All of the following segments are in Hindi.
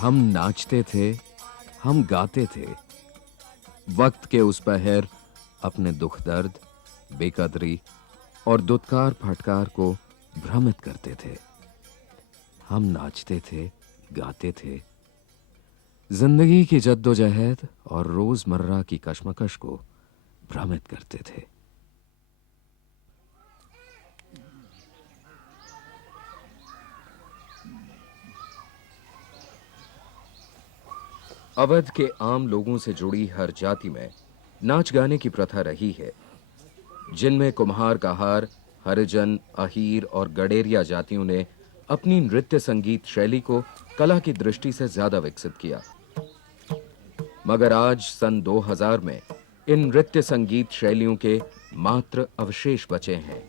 हम नाचते थे, हम गाते थे, वक्त के उस पहर अपने दुख दर्द, बेकदरी और दुत्कार फटकार को भ्रमित करते थे। हम नाचते थे, गाते थे, जिंदगी की जद्दोजहद और रोजमर्रा की कशमकश को भ्रमित करते थे। अवध के आम लोगों से जुड़ी हर जाति में नाच गाने की प्रथा रही है, जिनमें कुम्हार कहार, हरिजन, अहीर और गडेरिया जातियों ने अपनी नृत्य संगीत शैली को कला की दृष्टि से ज्यादा विकसित किया। मगर आज सन 2000 में इन नृत्य संगीत शैलियों के मात्र अवशेष बचे हैं।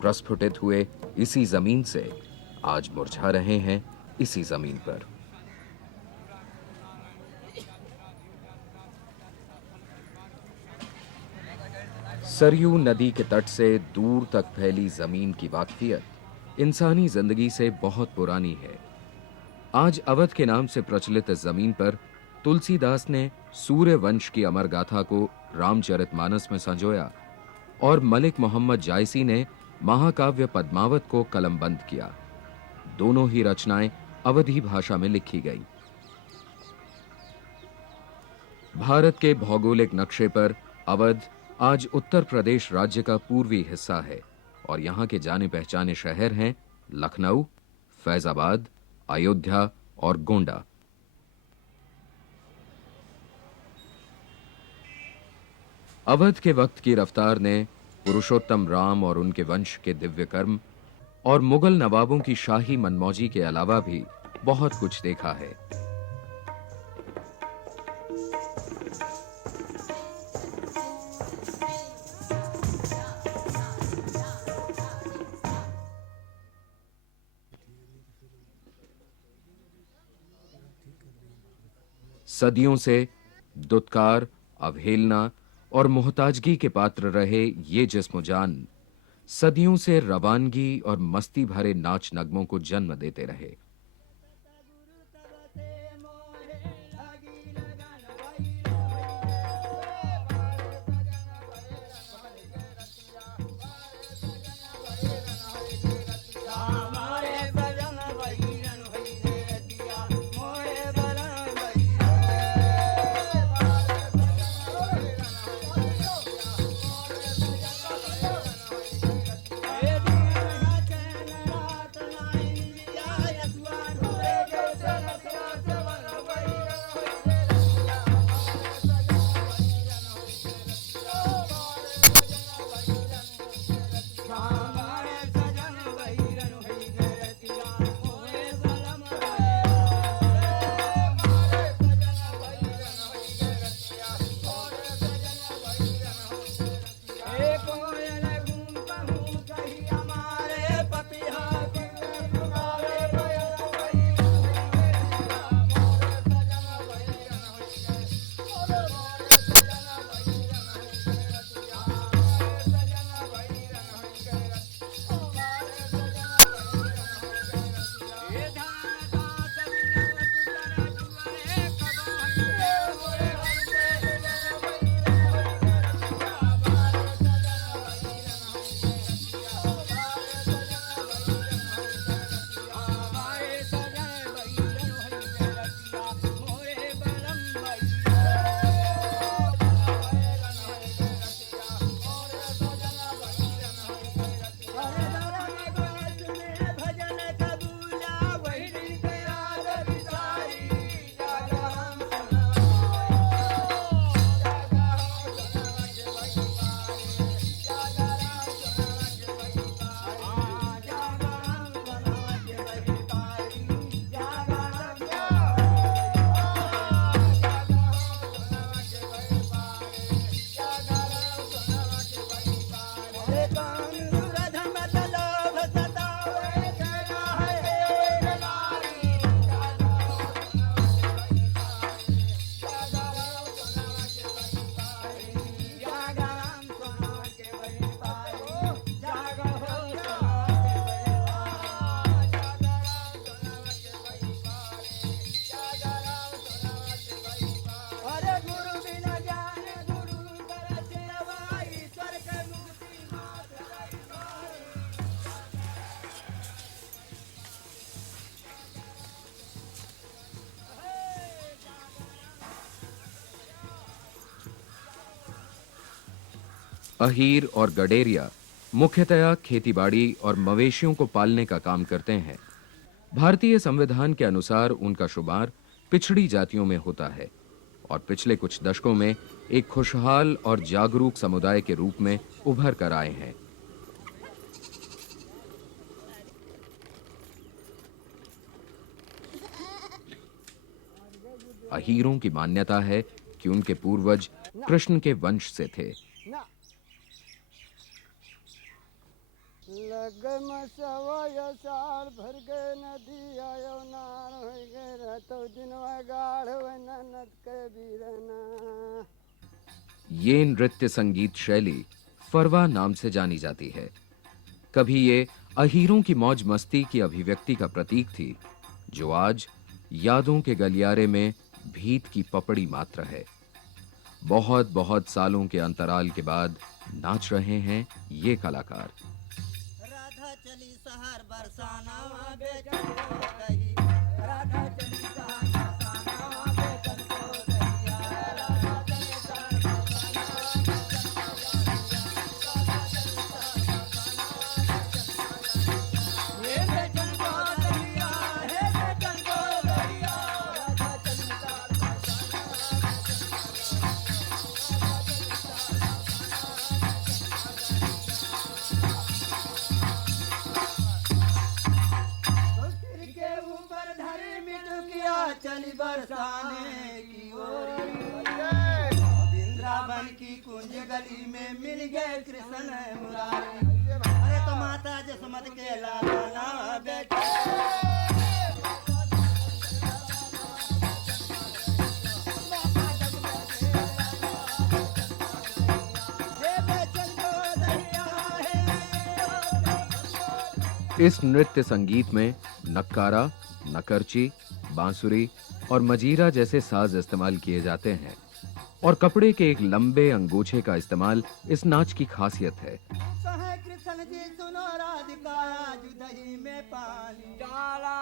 प्रस्फुटित हुए इसी जमीन से आज मुरझा रहे हैं इसी जमीन पर। सरयू नदी के तट से दूर तक फैली जमीन की वाकफियत इंसानी जिंदगी से बहुत पुरानी है। आज अवध के नाम से प्रचलित इस जमीन पर तुलसीदास ने सूर्य वंश की अमर गाथा को रामचरितमानस में संजोया और मलिक मोहम्मद जायसी ने महाकाव्य पद्मावत को कलमबंद किया। दोनों ही रचनाएं अवधी भाषा में लिखी गई। भारत के भौगोलिक नक्शे पर अवध आज उत्तर प्रदेश राज्य का पूर्वी हिस्सा है और यहां के जाने पहचाने शहर हैं लखनऊ, फैजाबाद, अयोध्या और गोंडा। अवध के वक्त की रफ्तार ने पुरुषोत्तम राम और उनके वंश के दिव्य कर्म और मुगल नवाबों की शाही मनमौजी के अलावा भी बहुत कुछ देखा है। सदियों से दुत्कार, अवहेलना और मोहताजगी के पात्र रहे ये जिस्म जान सदियों से रवानगी और मस्ती भरे नाच नगमों को जन्म देते रहे। अहीर और गडेरिया मुख्यतया खेतीबाड़ी और मवेशियों को पालने का काम करते हैं। भारतीय संविधान के अनुसार उनका शुमार पिछड़ी जातियों में होता है और पिछले कुछ दशकों में एक खुशहाल और जागरूक समुदाय के रूप में उभर कर आए हैं। अहीरों की मान्यता है कि उनके पूर्वज कृष्ण के वंश से थे। ये नृत्य संगीत शैली फरवा नाम से जानी जाती है। कभी ये अहीरों की मौज मस्ती की अभिव्यक्ति का प्रतीक थी, जो आज यादों के गलियारे में भीत की पपड़ी मात्र है। बहुत बहुत सालों के अंतराल के बाद नाच रहे हैं ये कलाकार। राधा चली सहर बरसाना बेचन को दही, राधा चली सहर बरसाना बेचन को दहिया, राधा चली सहर बरसाना बेचन को दहिया, हे बेचन को दहिया, राधा चली सहर के ऊपर धरी मिटुकिया चली बरसाने की ओर, वृंदावन की कुंज गली में मिल गए कृष्ण मुरारी। अरे तो माता जसमत के लाला बेटे, हे बेचन को दहिया, हे इस नृत्य संगीत में नक्कारा, नकरची, बांसुरी और मजीरा जैसे साज इस्तेमाल किए जाते हैं और कपड़े के एक लंबे अंगोछे का इस्तेमाल इस नाच की खासियत है। कहे कृष्ण जी सुनो राधिका आज दही में पानी डाला,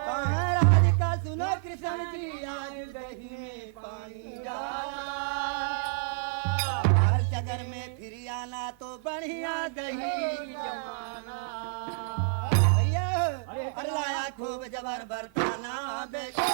कहे राधिका सुनो कृष्ण जी आज दही में पानी डाला, हर जगह में फिर आना तो बढ़िया दही जमाना, भैया अरे लाया खूब जबर बरताना बेटा,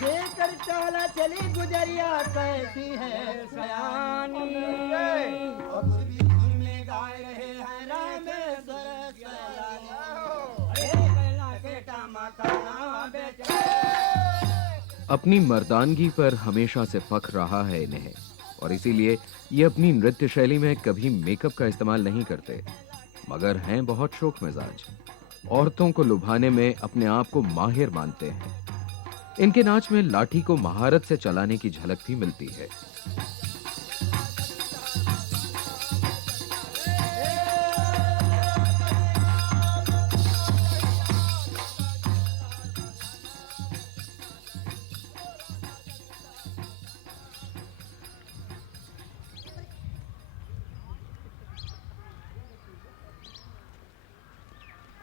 देखकर चाला चली गुजरिया कैसी है सयानी, और भी धुन में गाए रहे हैं रामेश्वर सयानी, अरे कैला बेटा माता ना बेटा। अपनी मर्दानगी पर हमेशा से फख्र रहा है इन्हें और इसीलिए ये अपनी नृत्य शैली में कभी मेकअप का इस्तेमाल नहीं करते, मगर हैं बहुत शौक मिजाज। औरतों को लुभाने में अपने आप को माहिर मानते हैं। इनके नाच में लाठी को महारत से चलाने की झलक भी मिलती है।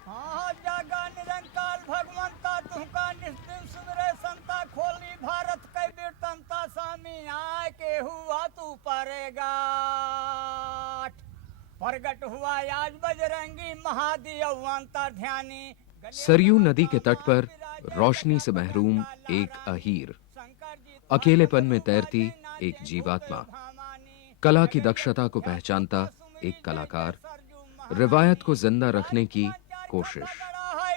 हाँ जागा निरंकार भगवंता तुमका निस्दिन सुमरे संता खोली भारत कई बीरतंता स्वामी आए के हुआ तू परेगा प्रगट हुआ आज बजरंगी महादेवंता ध्यानी। सरयू नदी के तट पर रोशनी से महरूम एक अहीर, अकेलेपन में तैरती एक जीवात्मा, कला की दक्षता को पहचानता एक कलाकार, रिवायत को जिंदा रखने की कोशिश।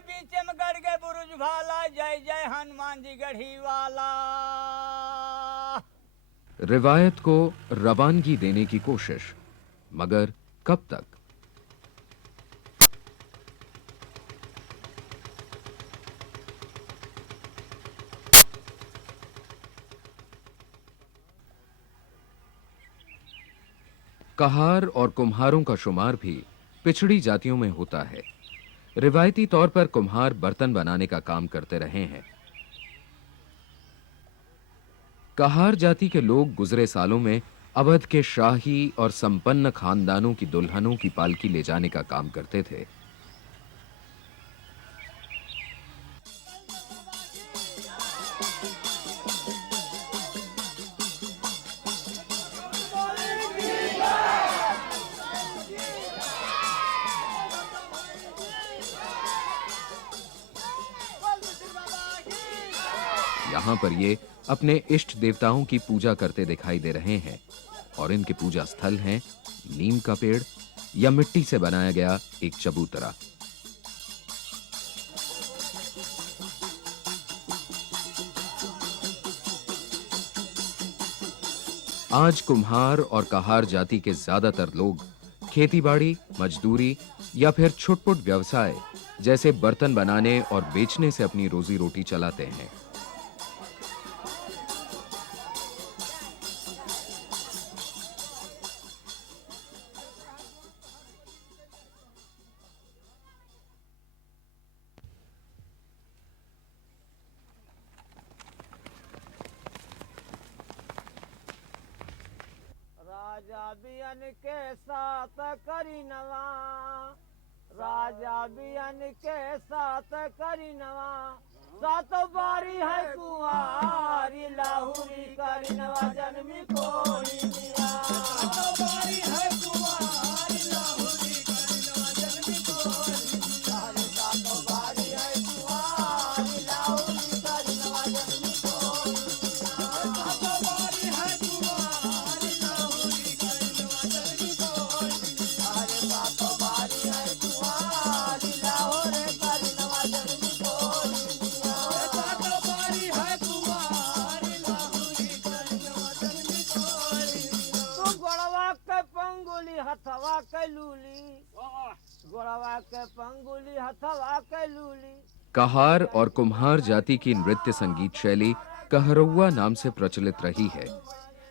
बीच में गड़ गए बुरुज भाला, जय जय हनुमान जी गढ़ी वाला। रिवायत को रवानगी देने की कोशिश, मगर कब तक? कहार और कुम्हारों का शुमार भी पिछड़ी जातियों में होता है। रिवायती तौर पर कुम्हार बर्तन बनाने का काम करते रहे हैं। कहार जाति के लोग गुजरे सालों में अवध के शाही और संपन्न खानदानों की दुल्हनों की पालकी ले जाने का काम करते थे। यहां पर ये अपने इष्ट देवताओं की पूजा करते दिखाई दे रहे हैं और इनके पूजा स्थल हैं नीम का पेड़ या मिट्टी से बनाया गया एक चबूतरा। आज कुम्हार और कहार जाति के ज्यादातर लोग खेतीबाड़ी, मजदूरी या फिर छुटपुट व्यवसाय जैसे बर्तन बनाने और बेचने से अपनी रोजी रोटी चलाते हैं। राजा बियन के साथ करी नवा, राजा बियन के साथ करी नवा, सात बारी है कुंवारी लाहुरी करी नवा जन्मी कोई दिया। सात बारी है कुंवारी लाहुरी करी नवा जन्मी कोई दिया। सात बारी है कुंवारी लाहुरी करी नवा जन्मी कोई दिया। सात बारी है कुंवारी लाहुरी करी नवा जन्मी कोई दिया। सात बारी है कुंवारी लाहुरी करी नवा जन्मी कोई दिया। सात बारी है कुंवारी लाहुरी करी नवा जन्मी कोई दिया। तू गोड़वा के पंगुली हथवा के लूली, गोड़वा के पंगुली हथवा के लूली। कहार और कुम्हार जाति की नृत्य संगीत शैली कहरौआ नाम से प्रचलित रही है।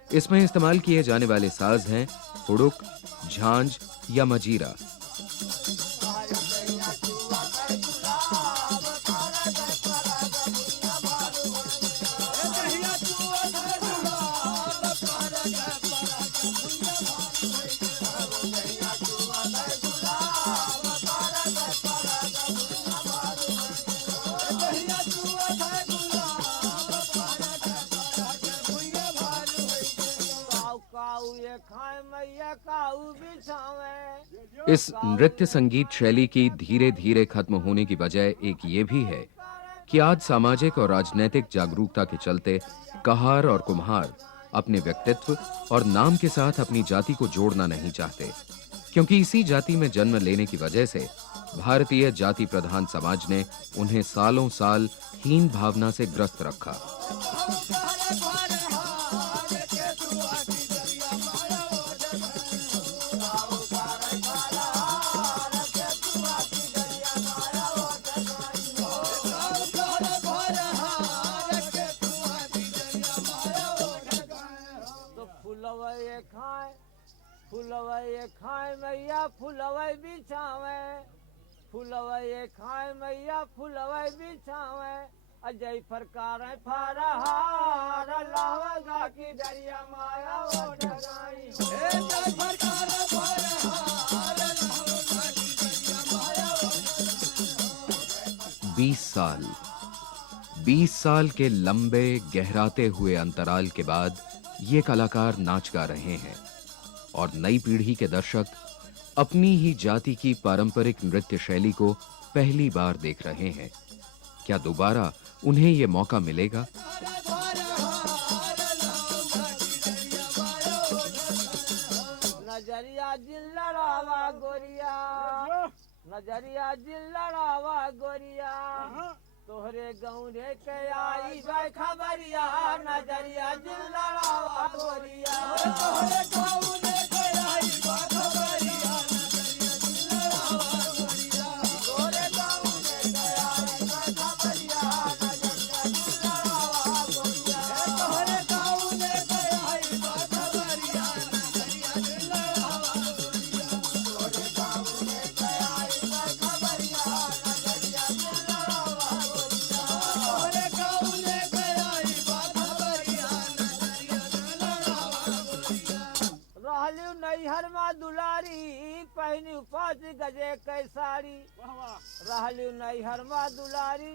इसमें इस्तेमाल किए जाने वाले साज हैं हुड़ुक, झांझ या मजीरा। इस नृत्य संगीत शैली की धीरे धीरे खत्म होने की वजह एक ये भी है कि आज सामाजिक और राजनीतिक जागरूकता के चलते कहार और कुम्हार अपने व्यक्तित्व और नाम के साथ अपनी जाति को जोड़ना नहीं चाहते, क्योंकि इसी जाति में जन्म लेने की वजह से भारतीय जाति प्रधान समाज ने उन्हें सालों साल हीन भावना से ग्रस्त रखा। फुलवै खाए मैया फुलवै बिछावे, फुलवै खाए मैया फुलवै बिछावे। अजय प्रकार फरहार लावगा की दरिया माया ओढ़ गई। अजय प्रकार फरहार लावगा की दरिया माया ओढ़ गई। 20 साल के लंबे गहराते हुए अंतराल के बाद ये कलाकार नाच गा रहे हैं और नई पीढ़ी के दर्शक अपनी ही जाति की पारंपरिक नृत्य शैली को पहली बार देख रहे हैं। क्या दोबारा उन्हें यह मौका मिलेगा? नजरिया दिल लड़ावा गोरिया, नजरिया दिल लड़ावा गोरिया, तोहरे गौरे के आई जाए खबरिया। नजरिया दिल लड़ावा गोरिया, तोहरे गौरे के आई जाए खबरिया। नजरिया दिल लड़ावा गोरिया, तोहरे गौरे के आई जाए खबरिया। नजरिया दिल लड़ावा गोरिया, तोहरे गौरे के आई जाए खबरिया। नजरिया दिल लड़ावा हरमा दुलारी पहनी 5 गजे कै साड़ी रहलू नहीं हरमा दुलारी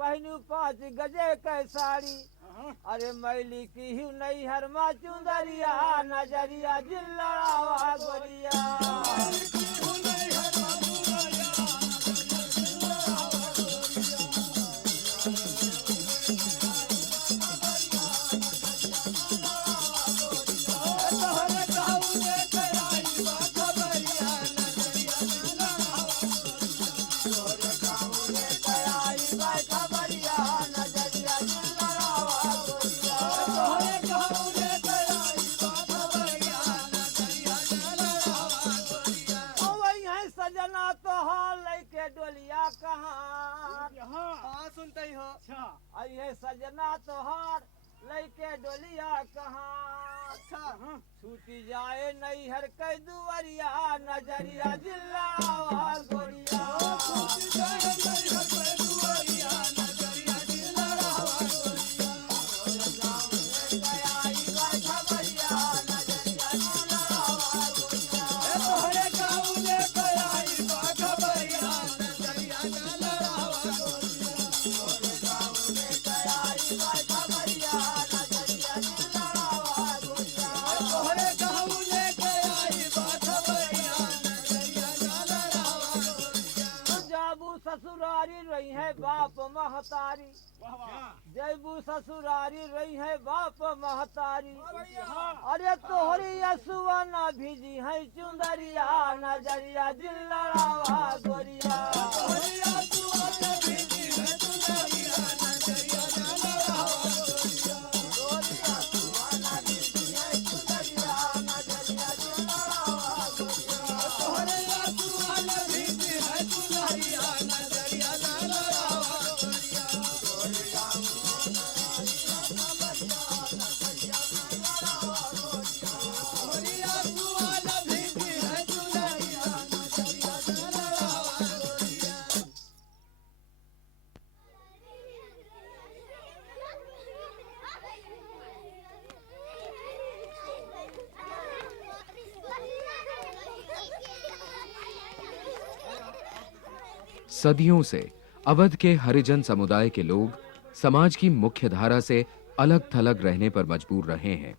पहनी 5 गजे कै साड़ी अरे मैली की ही नहीं हरमा चुंदरिया नजरिया जिल्लावा गोरिया सजना तो हाल लेके डोलिया कहाँ सुनते ही हो ये सजना तो हार लेके डोलिया कहाँ छूटी जाए नहीं हर कई दुवरिया नजरिया जिल्ला गोरिया ससुरारी रही है बाप महतारी जयबू ससुरारी रही है बाप महतारी अरे तोहरी यसुआ ना भीजी है चुंदरिया नजरिया जिल्लावा गोरिया सदियों से अवध के हरिजन समुदाय के लोग समाज की मुख्य धारा से अलग थलग रहने पर मजबूर रहे हैं।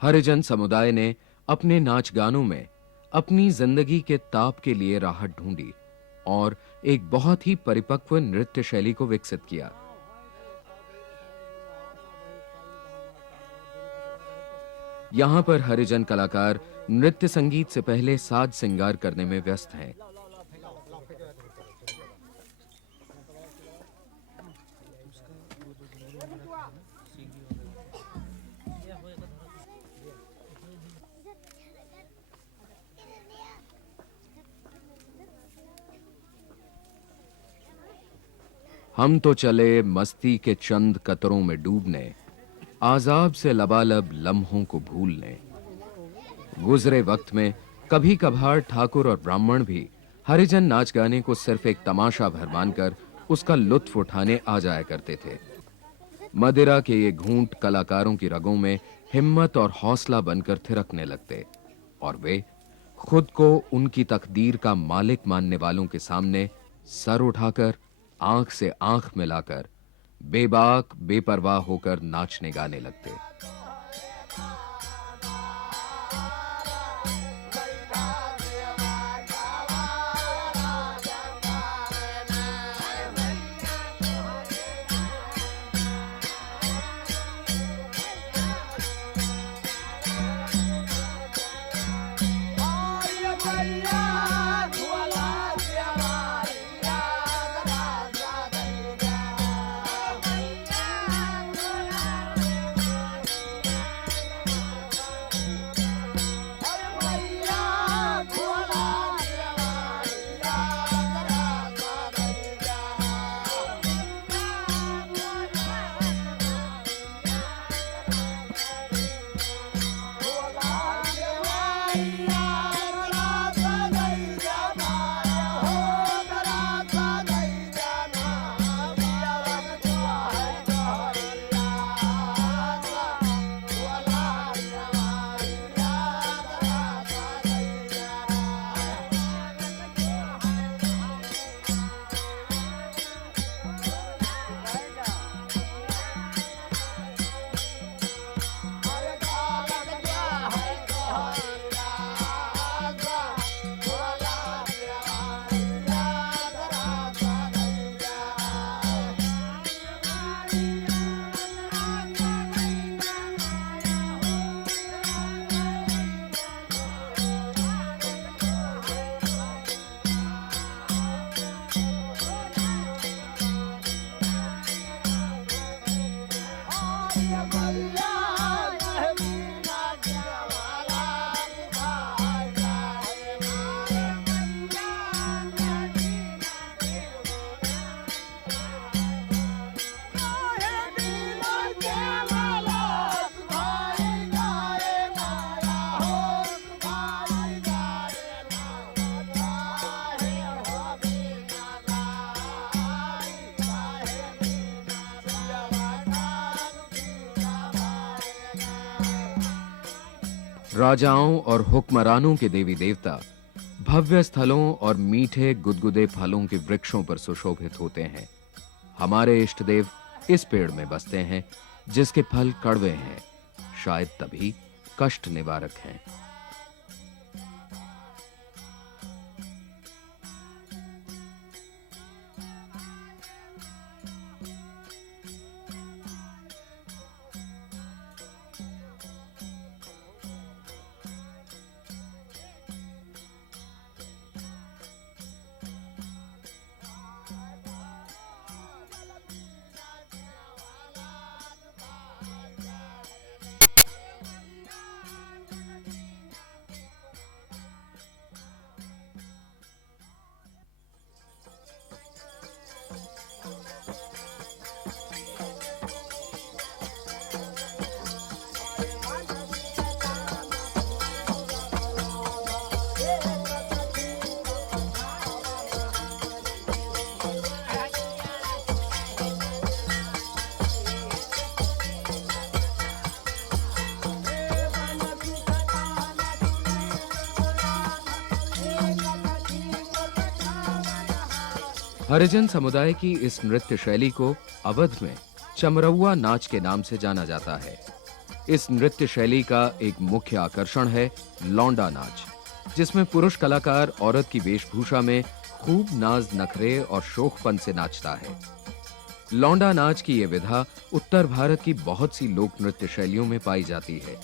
हरिजन समुदाय ने अपने नाच गानों में अपनी जिंदगी के ताप के लिए राहत ढूंढी और एक बहुत ही परिपक्व नृत्य शैली को विकसित किया। यहां पर हरिजन कलाकार नृत्य संगीत से पहले साज श्रृंगार करने में व्यस्त हैं। हम तो चले मस्ती के चंद कतरों में डूबने, आजाब से लबालब लम्हों को भूलने। गुजरे वक्त में कभी कभार ठाकुर और ब्राह्मण भी हरिजन नाच गाने को सिर्फ एक तमाशा भर मानकर उसका लुत्फ उठाने आ जाया करते थे। मदिरा के ये घूंट कलाकारों की रगों में हिम्मत और हौसला बनकर थिरकने लगते और वे खुद को उनकी तकदीर का मालिक मानने वालों के सामने सर उठाकर, आंख से आंख मिलाकर, बेबाक बेपरवाह होकर नाचने गाने लगते। राजाओं और हुक्मरानों के देवी देवता भव्य स्थलों और मीठे गुदगुदे फलों के वृक्षों पर सुशोभित होते हैं। हमारे इष्ट देव इस पेड़ में बसते हैं जिसके फल कड़वे हैं, शायद तभी कष्ट निवारक हैं। हरिजन समुदाय की इस नृत्य शैली को अवध में चमरौआ नाच के नाम से जाना जाता है। इस नृत्य शैली का एक मुख्य आकर्षण है लौंडा नाच, जिसमें पुरुष कलाकार औरत की वेशभूषा में खूब नाज नखरे और शोखपन से नाचता है। लौंडा नाच की यह विधा उत्तर भारत की बहुत सी लोक नृत्य शैलियों में पाई जाती है।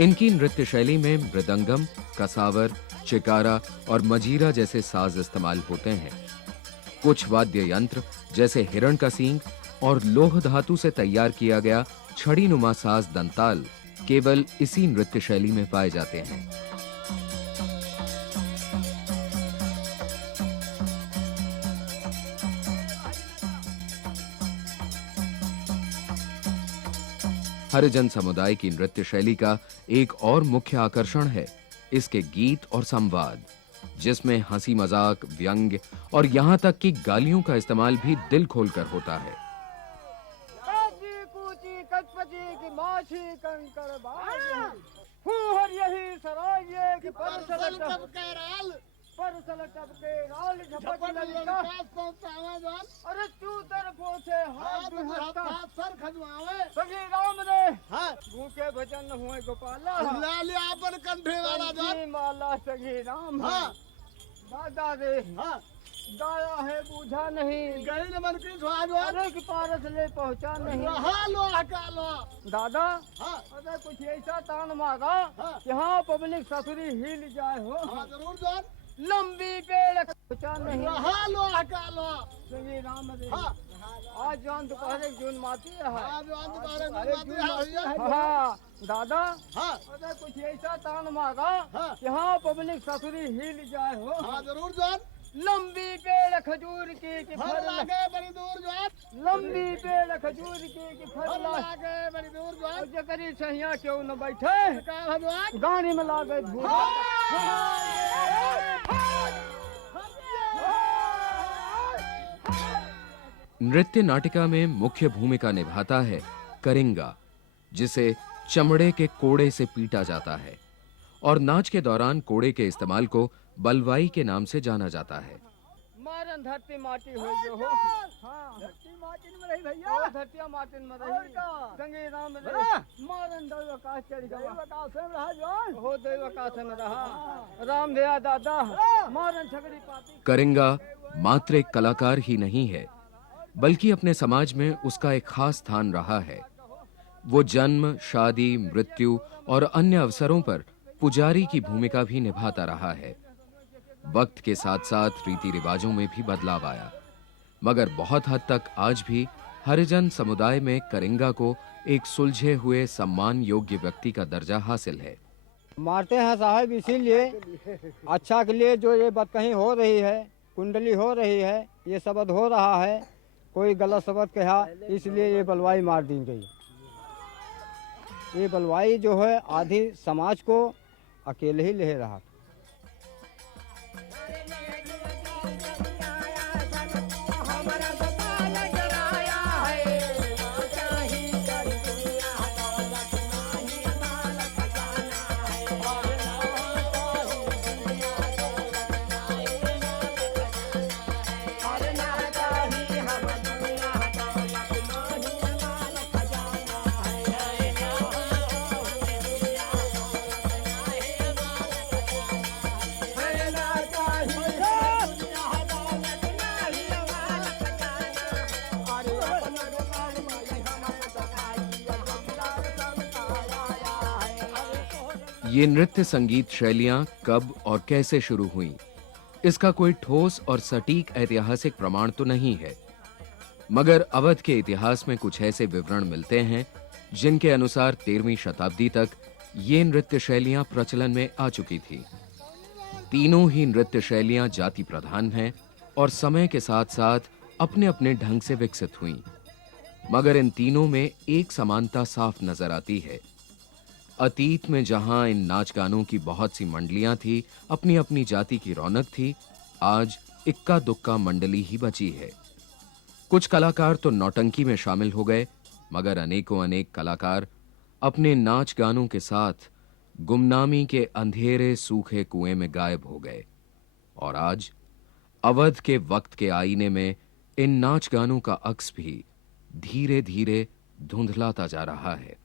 इनकी नृत्य शैली में मृदंगम, कसावर, चिकारा और मजीरा जैसे साज इस्तेमाल होते हैं। कुछ वाद्य यंत्र जैसे हिरण का सींग और लोह धातु से तैयार किया गया छड़ी नुमा साज दंताल केवल इसी नृत्य शैली में पाए जाते हैं। हरिजन समुदाय की नृत्य शैली का एक और मुख्य आकर्षण है इसके गीत और संवाद, जिसमें हंसी मजाक, व्यंग्य और यहाँ तक कि गालियों का इस्तेमाल भी दिल खोलकर होता है। अरे तू तरफों से हाथ सर खजवावे सभी राम रे भूखे भजन हुए गोपाला लाल आपन कंठे वाला जान माला सगी राम दादा रे गाया है बूझा नहीं गई न मन की स्वाद अरे की पारस ले पहुंचा नहीं हालो हकालो दादा अरे कुछ ऐसा तान मारा यहाँ पब्लिक ससुरी हिल जाए हो जरूर जान लंबी पेड़ पहुंचा नहीं हालो हकालो सगी राम रे आज जान दोपहर एक जून माती है। हाँ, जो आंधी बारे में बातें हैं भैया। हाँ दादा, हाँ, अरे कुछ ऐसा तान मारा हाँ। कि हाँ पब्लिक ससुरी हिल जाए हो। हाँ, जरूर जान। लंबी पेड़ खजूर की कि फल फल लागे बड़ी दूर जान। लंबी पेड़ खजूर की कि फल फल लागे बड़ी दूर जान। और जकरी सहिया क्यों न बैठे क्या भगवान? गाड़ी में लागे नृत्य नाटिका में मुख्य भूमिका निभाता है करिंगा, जिसे चमड़े के कोड़े से पीटा जाता है और नाच के दौरान कोड़े के इस्तेमाल को बलवाई के नाम से जाना जाता है। मारन धरती माटी हो जो हो। हाँ धरती माटी में रही भैया, धरतिया माटी में रही गंगे राम रही मारन दैव आकाश चढ़ गया, आकाश में रहा जो हो दैव आकाश में रहा राम दया दादा मारन छगड़ी पाती। करिंगा मात्र एक कलाकार ही नहीं है, बल्कि अपने समाज में उसका एक खास स्थान रहा है। वो जन्म, शादी, मृत्यु और अन्य अवसरों पर पुजारी की भूमिका भी निभाता रहा है। वक्त के साथ साथ रीति रिवाजों में भी बदलाव आया, मगर बहुत हद तक आज भी हरिजन समुदाय में करिंगा को एक सुलझे हुए सम्मान योग्य व्यक्ति का दर्जा हासिल है। मारते हैं साहब इसीलिए अच्छा के लिए, जो ये बदकही हो रही है, कुंडली हो रही है, ये शब्द हो रहा है, कोई गलत शब्द कहा इसलिए ये बलवाई मार दी गई। ये बलवाई जो है आधी समाज को अकेले ही ले रहा। ये नृत्य संगीत शैलियां कब और कैसे शुरू हुईं, इसका कोई ठोस और सटीक ऐतिहासिक प्रमाण तो नहीं है, मगर अवध के इतिहास में कुछ ऐसे विवरण मिलते हैं जिनके अनुसार 13वीं शताब्दी तक ये नृत्य शैलियां प्रचलन में आ चुकी थी। तीनों ही नृत्य शैलियां जाति प्रधान हैं और समय के साथ साथ अपने अपने ढंग से विकसित हुईं, मगर इन तीनों में एक समानता साफ नजर आती है। अतीत में जहां इन नाच गानों की बहुत सी मंडलियां थी, अपनी अपनी जाति की रौनक थी, आज इक्का दुक्का मंडली ही बची है। कुछ कलाकार तो नौटंकी में शामिल हो गए, मगर अनेकों अनेक कलाकार अपने नाच गानों के साथ गुमनामी के अंधेरे सूखे कुएं में गायब हो गए और आज अवध के वक्त के आईने में इन नाच गानों का अक्स भी धीरे धीरे धुंधलाता जा रहा है।